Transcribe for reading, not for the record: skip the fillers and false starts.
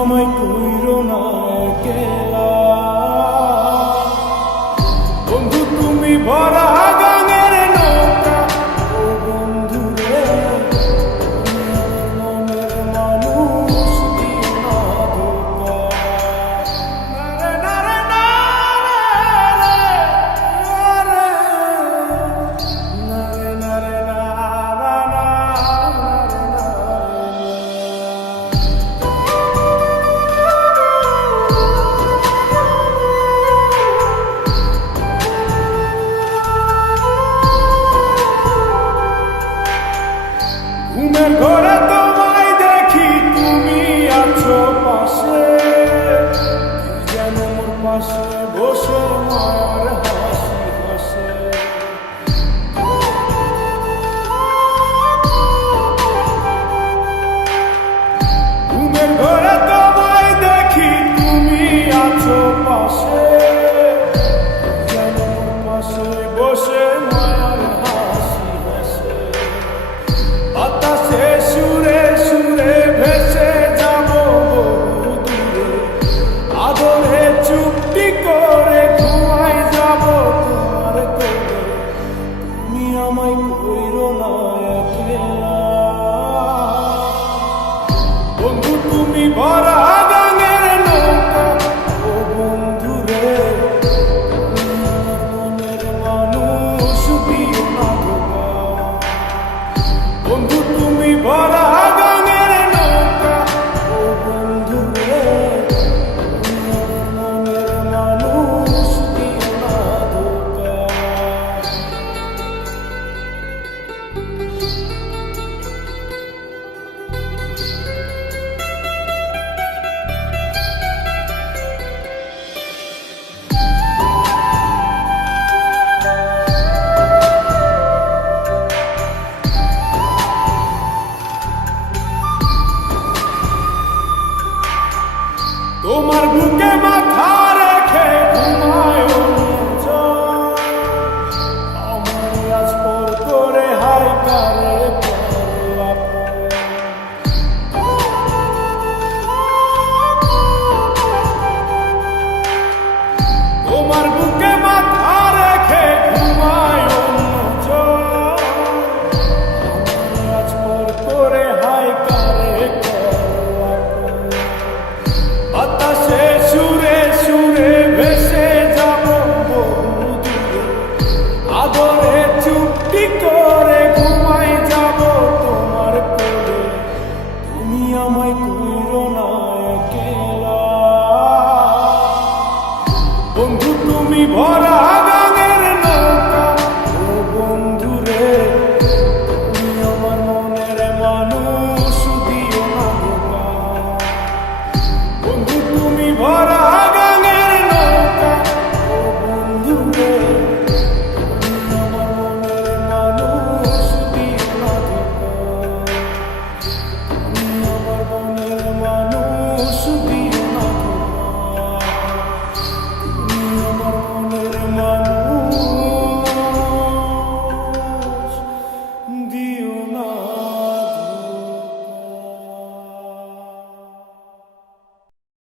আমায় কইরো না একলা, বন্ধু তুমি ভরা গাঙের নৌকা, ও বন্ধু রে তুমি আমার মনের মানুষ, দিও না ধোঁকা। নারে নারে নারে নারে নারে নারে ঘুমের ঘরে তোমায় দেখি, তুমি আছো পাশে, যেন মোর পাশে বসে মায়ার হাসি হাসে। ঘুমের ঘরে তোমায় দেখি, তুমি আছো পাশে, যেন মোর পাশে বসে মায়ার হাসি হাসে। বাতাসে সুরে সুরে ভেসে যাব বহু দূরে, আদরে চুক্তি করে ঘুমাই যাব তোমার কোলে। তুমি আমায় কইরো না একলা, বন্ধু তুমি ভরা গাঙের নৌকা, ও বন্ধু রে তুমি আমার মনের মানুষ, দিও না ধোঁকা। বন্ধু তুমি ভরা গাঙের নৌকা, ও বন্ধু রে তুমি আমার মনের মানুষ, দিও না ধোঁকা। তোমার বুকে মাথা রেখে ঘুমায় অন্যজন, আমার আজ পর করে হাই কারে পরে আপন। তোমার বুকে মাথা রেখে ঘুমায় অন্যজন, আমার আজ পর করে হাই কারে পরে আপন। বাতাসে সুরে সুরে ভেসে যাব বহু দূরে, আদরে চুক্তি করে ঘুমাই যাব তোমার কোলে। তুমি আমায় কইরো না একলা, বন্ধু তুমি ভরা